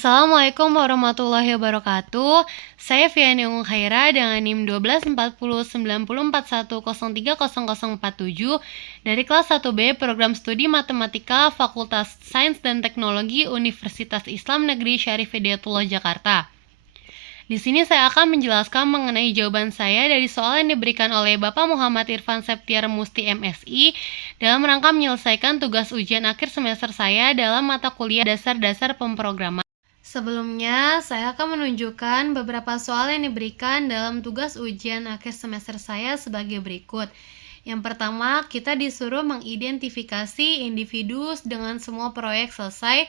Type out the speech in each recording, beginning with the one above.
Assalamualaikum warahmatullahi wabarakatuh. Saya Fiani Khaira dengan NIM 12409041030047 dari kelas 1B Program Studi Matematika Fakultas Sains dan Teknologi Universitas Islam Negeri Syarif Hidayatullah Jakarta. Di sini saya akan menjelaskan mengenai jawaban saya dari soal yang diberikan oleh Bapak Muhammad Irfan Septiar Musti MSI dalam rangka menyelesaikan tugas ujian akhir semester saya dalam mata kuliah dasar-dasar pemrograman. Sebelumnya, saya akan menunjukkan beberapa soal yang diberikan dalam tugas ujian akhir semester saya sebagai berikut. Yang pertama, kita disuruh mengidentifikasi individu dengan semua proyek selesai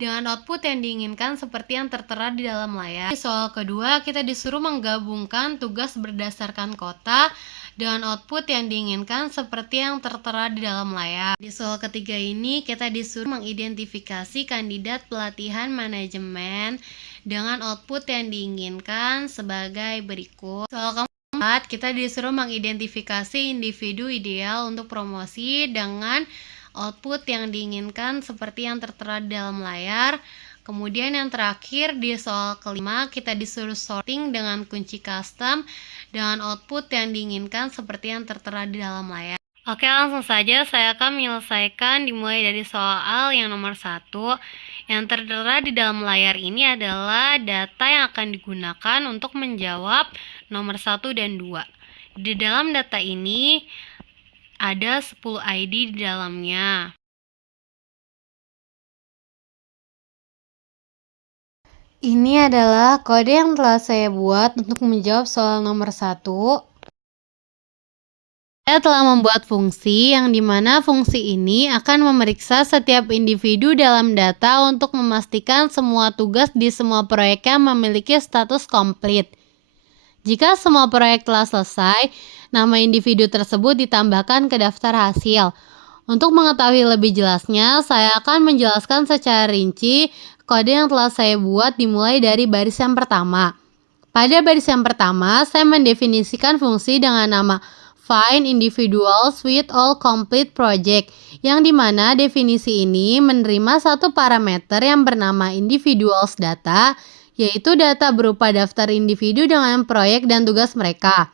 dengan output yang diinginkan seperti yang tertera di dalam layar. Di soal kedua, kita disuruh menggabungkan tugas berdasarkan kota dengan output yang diinginkan seperti yang tertera di dalam layar. Di soal ketiga ini, kita disuruh mengidentifikasi kandidat pelatihan manajemen dengan output yang diinginkan sebagai berikut. Soal keempat, kita disuruh mengidentifikasi individu ideal untuk promosi dengan output yang diinginkan seperti yang tertera di dalam layar. Kemudian yang terakhir di soal kelima, kita disuruh sorting dengan kunci custom dengan output yang diinginkan seperti yang tertera di dalam layar. Oke, langsung saja saya akan menyelesaikan dimulai dari soal yang nomor 1. Yang tertera di dalam layar ini adalah data yang akan digunakan untuk menjawab nomor 1 dan 2. Di dalam data ini ada 10 ID di dalamnya. Ini adalah kode yang telah saya buat untuk menjawab soal nomor 1. Saya telah membuat fungsi yang dimana fungsi ini akan memeriksa setiap individu dalam data untuk memastikan semua tugas di semua proyeknya memiliki status komplit. Jika semua proyek telah selesai, nama individu tersebut ditambahkan ke daftar hasil. Untuk mengetahui lebih jelasnya, saya akan menjelaskan secara rinci kode yang telah saya buat dimulai dari baris yang pertama. Pada baris yang pertama, saya mendefinisikan fungsi dengan nama find individuals with all complete project, yang dimana definisi ini menerima satu parameter yang bernama individuals data, yaitu data berupa daftar individu dengan proyek dan tugas mereka.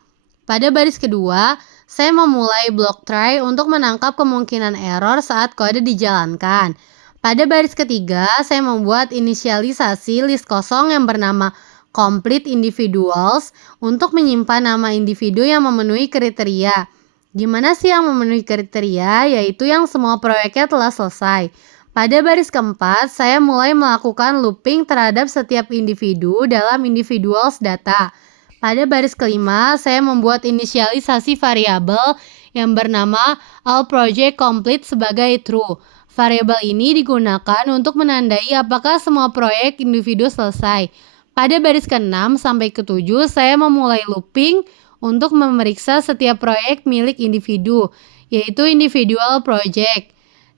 Pada baris kedua, saya memulai blok try untuk menangkap kemungkinan error saat kode dijalankan. Pada baris ketiga, saya membuat inisialisasi list kosong yang bernama complete individuals untuk menyimpan nama individu yang memenuhi kriteria. Gimana sih yang memenuhi kriteria? Yaitu yang semua proyeknya telah selesai. Pada baris keempat, saya mulai melakukan looping terhadap setiap individu dalam individuals data. Pada baris kelima, saya membuat inisialisasi variabel yang bernama all project complete sebagai true. Variabel ini digunakan untuk menandai apakah semua proyek individu selesai. Pada baris ke-6 sampai ke-7, saya memulai looping untuk memeriksa setiap proyek milik individu, yaitu individual project.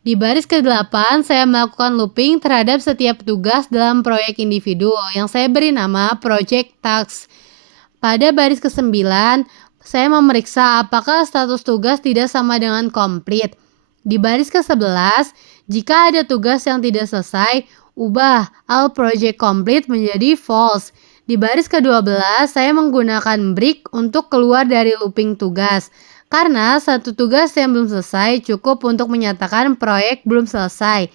Di baris ke-8, saya melakukan looping terhadap setiap tugas dalam proyek individu yang saya beri nama project tasks. Pada baris ke-9, saya memeriksa apakah status tugas tidak sama dengan complete. Di baris ke-11, jika ada tugas yang tidak selesai, ubah all project complete menjadi false. Di baris ke-12, saya menggunakan break untuk keluar dari looping tugas. Karena satu tugas yang belum selesai cukup untuk menyatakan proyek belum selesai.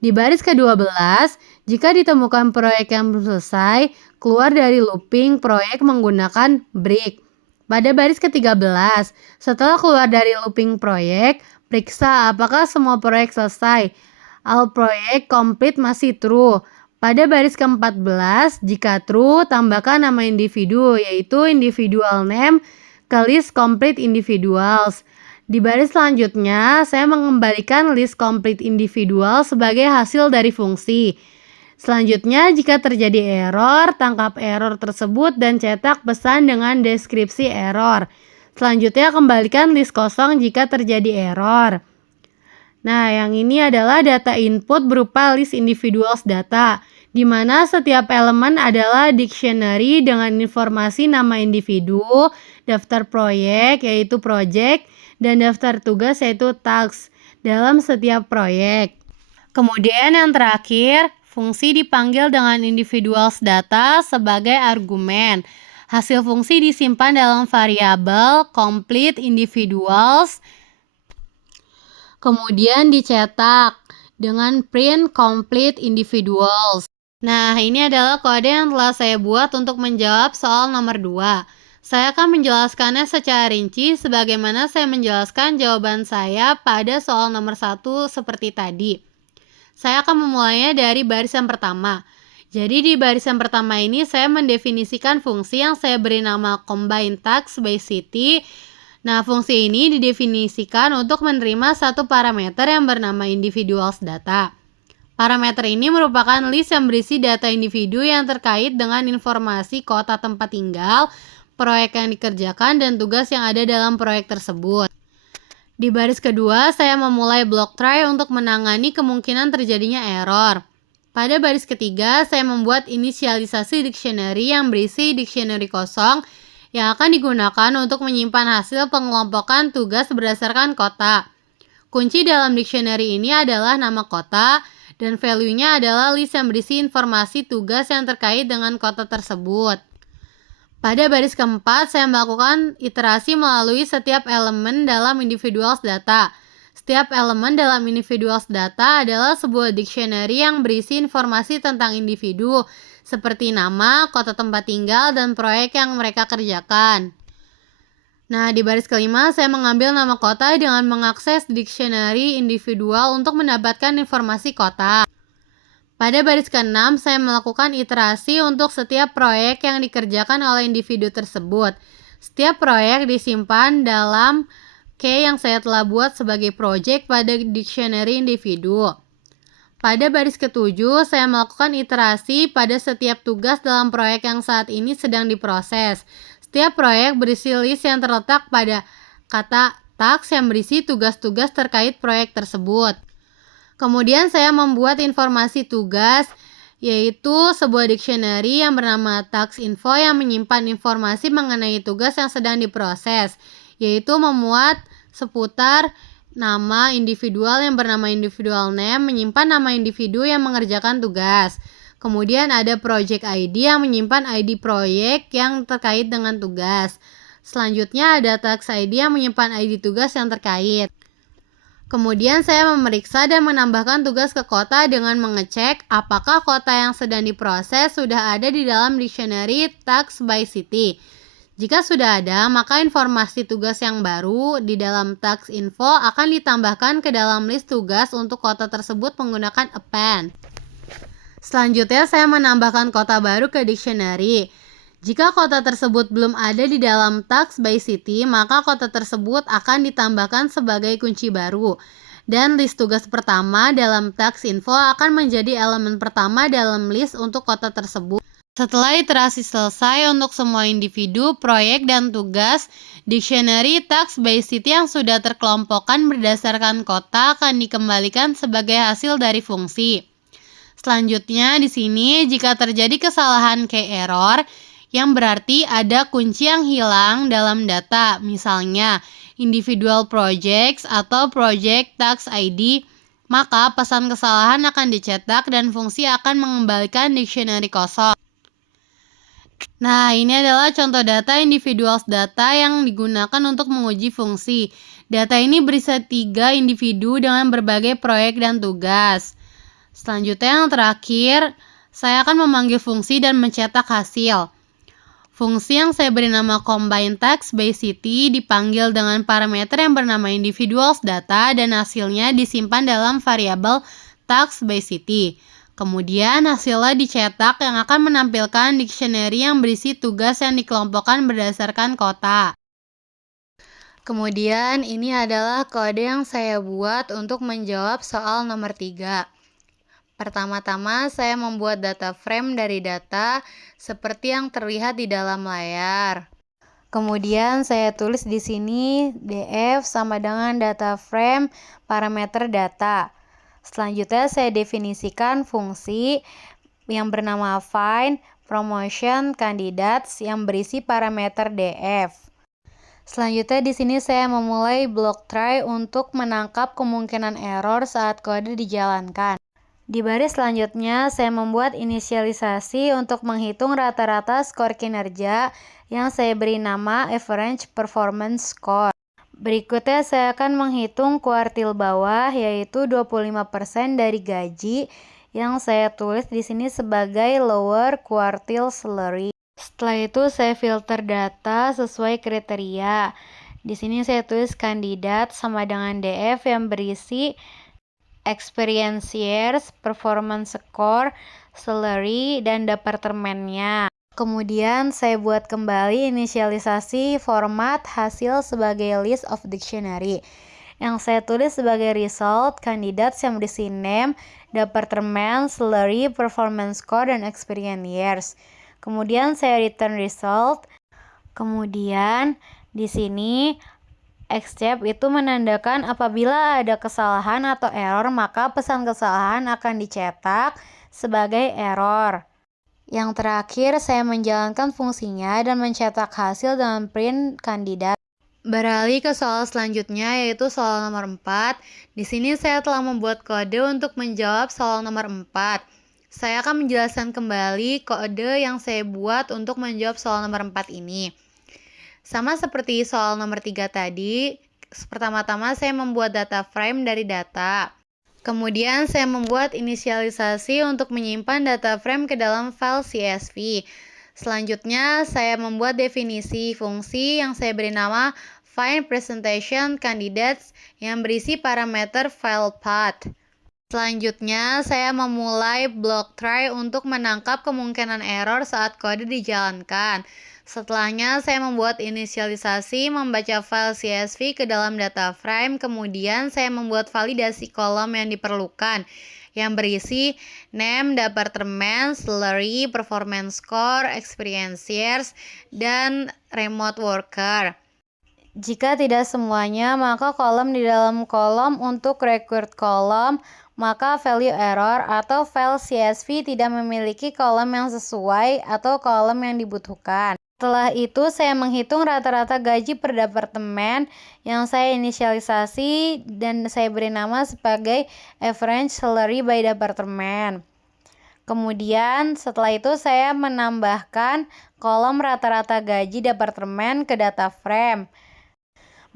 Di baris ke-12, jika ditemukan proyek yang belum selesai, keluar dari looping proyek menggunakan break. Pada baris ke-13, setelah keluar dari looping proyek, periksa apakah semua proyek selesai. All project complete masih true. Pada baris ke-14, jika true, tambahkan nama individu, yaitu individual name, ke list complete individuals. Di baris selanjutnya, saya mengembalikan list complete individual sebagai hasil dari fungsi. Selanjutnya, jika terjadi error, tangkap error tersebut dan cetak pesan dengan deskripsi error. Selanjutnya, kembalikan list kosong jika terjadi error. Nah, yang ini adalah data input berupa list individuals data, di mana setiap elemen adalah dictionary dengan informasi nama individu, daftar proyek yaitu project, dan daftar tugas yaitu tasks dalam setiap proyek. Kemudian yang terakhir, Fungsi dipanggil dengan individuals data sebagai argumen. Hasil fungsi disimpan dalam variabel complete individuals, kemudian dicetak dengan print complete individuals. Nah, ini adalah kode yang telah saya buat untuk menjawab soal nomor 2. Saya akan menjelaskannya secara rinci sebagaimana saya menjelaskan jawaban saya pada soal nomor 1 seperti tadi. Saya akan memulainya dari barisan pertama. Jadi di barisan pertama ini saya mendefinisikan fungsi yang saya beri nama combine task by city. Nah, fungsi ini didefinisikan untuk menerima satu parameter yang bernama individuals data. Parameter ini merupakan list yang berisi data individu yang terkait dengan informasi kota tempat tinggal, proyek yang dikerjakan, dan tugas yang ada dalam proyek tersebut. Di baris kedua, saya memulai block try untuk menangani kemungkinan terjadinya error. Pada baris ketiga, saya membuat inisialisasi dictionary yang berisi dictionary kosong yang akan digunakan untuk menyimpan hasil pengelompokan tugas berdasarkan kota. Kunci dalam dictionary ini adalah nama kota, dan value-nya adalah list yang berisi informasi tugas yang terkait dengan kota tersebut. Pada baris keempat, saya melakukan iterasi melalui setiap elemen dalam individuals data. Setiap elemen dalam individuals data adalah sebuah dictionary yang berisi informasi tentang individu, seperti nama, kota tempat tinggal, dan proyek yang mereka kerjakan. Nah, di baris kelima, saya mengambil nama kota dengan mengakses dictionary individual untuk mendapatkan informasi kota. Pada baris ke-6, saya melakukan iterasi untuk setiap proyek yang dikerjakan oleh individu tersebut. Setiap proyek disimpan dalam key yang saya telah buat sebagai project pada dictionary individu. Pada baris ke-7, saya melakukan iterasi pada setiap tugas dalam proyek yang saat ini sedang diproses. Setiap proyek berisi list yang terletak pada kata task yang berisi tugas-tugas terkait proyek tersebut. Kemudian saya membuat informasi tugas, yaitu sebuah dictionary yang bernama task info yang menyimpan informasi mengenai tugas yang sedang diproses, yaitu memuat seputar nama individual yang bernama individual name, menyimpan nama individu yang mengerjakan tugas. Kemudian ada project ID yang menyimpan ID proyek yang terkait dengan tugas. Selanjutnya ada task ID yang menyimpan ID tugas yang terkait. Kemudian saya memeriksa dan menambahkan tugas ke kota dengan mengecek apakah kota yang sedang diproses sudah ada di dalam dictionary task by city. Jika sudah ada, maka informasi tugas yang baru di dalam task info akan ditambahkan ke dalam list tugas untuk kota tersebut menggunakan append. Selanjutnya saya menambahkan kota baru ke dictionary. Jika kota tersebut belum ada di dalam task by city, maka kota tersebut akan ditambahkan sebagai kunci baru. Dan list tugas pertama dalam task info akan menjadi elemen pertama dalam list untuk kota tersebut. Setelah iterasi selesai untuk semua individu, proyek, dan tugas, dictionary task by city yang sudah terkelompokkan berdasarkan kota akan dikembalikan sebagai hasil dari fungsi. Selanjutnya di sini jika terjadi kesalahan key error, yang berarti ada kunci yang hilang dalam data, misalnya individual projects atau project task ID, maka pesan kesalahan akan dicetak dan fungsi akan mengembalikan dictionary kosong. Nah, ini adalah contoh data individuals data yang digunakan untuk menguji fungsi. Data ini berisi 3 individu dengan berbagai proyek dan tugas. Selanjutnya yang terakhir, saya akan memanggil fungsi dan mencetak hasil. Fungsi yang saya beri nama combine task by city dipanggil dengan parameter yang bernama individuals data dan hasilnya disimpan dalam variabel task by city. Kemudian hasilnya dicetak yang akan menampilkan dictionary yang berisi tugas yang dikelompokkan berdasarkan kota. Kemudian ini adalah kode yang saya buat untuk menjawab soal nomor 3. Pertama-tama saya membuat data frame dari data seperti yang terlihat di dalam layar. Kemudian saya tulis di sini df sama dengan data frame parameter data. Selanjutnya saya definisikan fungsi yang bernama find promotion candidates yang berisi parameter df. Selanjutnya di sini saya memulai block try untuk menangkap kemungkinan error saat kode dijalankan. Di baris selanjutnya, saya membuat inisialisasi untuk menghitung rata-rata skor kinerja yang saya beri nama Average Performance Score. Berikutnya, saya akan menghitung kuartil bawah, yaitu 25% dari gaji yang saya tulis di sini sebagai lower quartile salary. Setelah itu, saya filter data sesuai kriteria. Di sini saya tulis kandidat sama dengan DF yang berisi experience years, performance score, salary, dan departemennya. Kemudian saya buat kembali inisialisasi format hasil sebagai list of dictionary. Yang saya tulis sebagai result, kandidat yang berisi name, departemen, salary, performance score, dan experience years. Kemudian saya return result. Kemudian di sini Except itu menandakan apabila ada kesalahan atau error, maka pesan kesalahan akan dicetak sebagai error. Yang terakhir, saya menjalankan fungsinya dan mencetak hasil dengan print kandidat. Beralih ke soal selanjutnya, yaitu soal nomor 4. Di sini saya telah membuat kode untuk menjawab soal nomor 4. Saya akan menjelaskan kembali kode yang saya buat untuk menjawab soal nomor 4 ini. Sama seperti soal nomor 3 tadi, pertama-tama saya membuat data frame dari data. Kemudian saya membuat inisialisasi untuk menyimpan data frame ke dalam file CSV. Selanjutnya saya membuat definisi fungsi yang saya beri nama find presentation candidates yang berisi parameter file path. Selanjutnya saya memulai block try untuk menangkap kemungkinan error saat kode dijalankan. Setelahnya saya membuat inisialisasi membaca file CSV ke dalam data frame, kemudian saya membuat validasi kolom yang diperlukan yang berisi name, departemen, salary, performance score, experience years, dan remote worker. Jika tidak semuanya, maka kolom di dalam kolom untuk required column, maka value error atau file CSV tidak memiliki kolom yang sesuai atau kolom yang dibutuhkan. Setelah itu, saya menghitung rata-rata gaji per departemen yang saya inisialisasi dan saya beri nama sebagai average salary by departemen. Kemudian, setelah itu saya menambahkan kolom rata-rata gaji departemen ke data frame.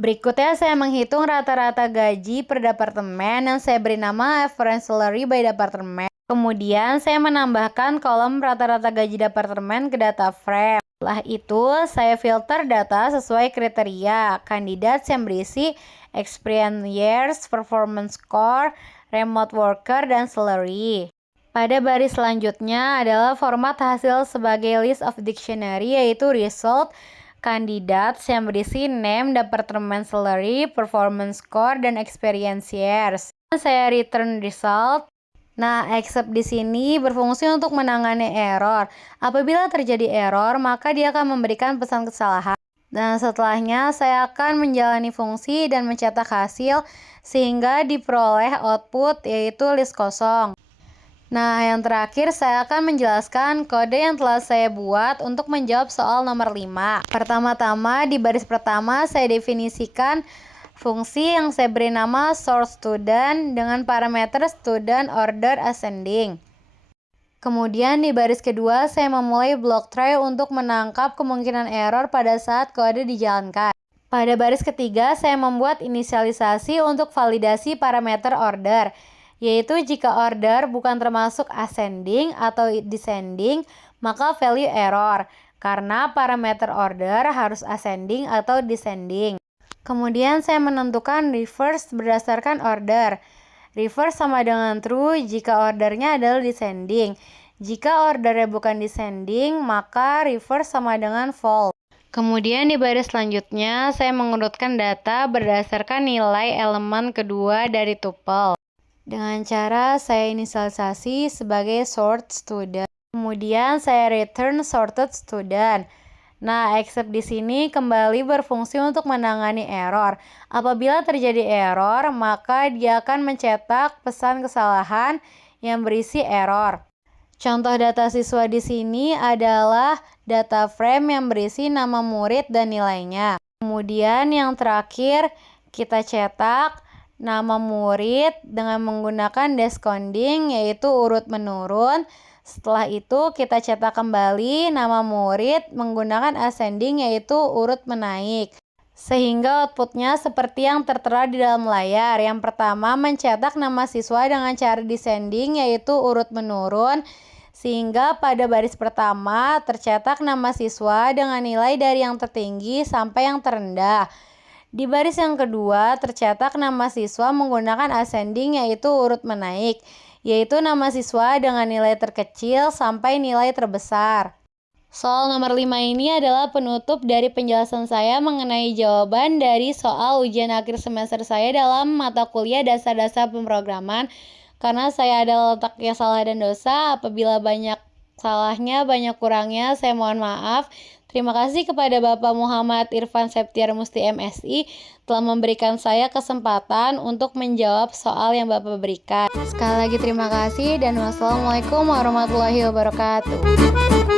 Berikutnya, saya menghitung rata-rata gaji per departemen yang saya beri nama average salary by departemen. Kemudian, saya menambahkan kolom rata-rata gaji departemen ke data frame. Setelah itu, saya filter data sesuai kriteria kandidat yang berisi experience years, performance score, remote worker, dan salary. Pada baris selanjutnya adalah format hasil sebagai list of dictionary, yaitu result, kandidat yang berisi name, departemen, salary, performance score, dan experience years. Saya return result. Nah, except di sini berfungsi untuk menangani error. Apabila terjadi error, maka dia akan memberikan pesan kesalahan. Dan setelahnya, saya akan menjalani fungsi dan mencetak hasil sehingga diperoleh output, yaitu list kosong. Nah, yang terakhir saya akan menjelaskan kode yang telah saya buat untuk menjawab soal nomor 5. Pertama-tama, di baris pertama saya definisikan fungsi yang saya beri nama source student dengan parameter student order ascending. Kemudian di baris kedua saya memulai block try untuk menangkap kemungkinan error pada saat kode dijalankan. Pada baris ketiga saya membuat inisialisasi untuk validasi parameter order, yaitu jika order bukan termasuk ascending atau descending, maka value error, karena parameter order harus ascending atau descending. Kemudian saya menentukan reverse berdasarkan order. Reverse sama dengan true jika ordernya adalah descending. Jika ordernya bukan descending, maka reverse sama dengan false. Kemudian di baris selanjutnya, saya mengurutkan data berdasarkan nilai elemen kedua dari tuple. Dengan cara saya inisialisasi sebagai sort student. Kemudian saya return sorted student. Nah, except di sini kembali berfungsi untuk menangani error. Apabila terjadi error, maka dia akan mencetak pesan kesalahan yang berisi error. Contoh data siswa di sini adalah data frame yang berisi nama murid dan nilainya. Kemudian yang terakhir kita cetak nama murid dengan menggunakan descending, yaitu urut menurun. Setelah itu kita cetak kembali nama murid menggunakan ascending, yaitu urut menaik. Sehingga outputnya seperti yang tertera di dalam layar. Yang pertama mencetak nama siswa dengan cara descending, yaitu urut menurun. Sehingga pada baris pertama tercetak nama siswa dengan nilai dari yang tertinggi sampai yang terendah. Di baris yang kedua tercetak nama siswa menggunakan ascending, yaitu urut menaik, yaitu nama siswa dengan nilai terkecil sampai nilai terbesar. Soal nomor 5 ini adalah penutup dari penjelasan saya mengenai jawaban dari soal ujian akhir semester saya dalam mata kuliah dasar-dasar pemrograman. Karena saya ada letaknya salah dan dosa, apabila banyak salahnya, banyak kurangnya, saya mohon maaf. Terima kasih kepada Bapak Muhammad Irfan Septiar Musti MSI telah memberikan saya kesempatan untuk menjawab soal yang Bapak berikan. Sekali lagi terima kasih dan wassalamualaikum warahmatullahi wabarakatuh.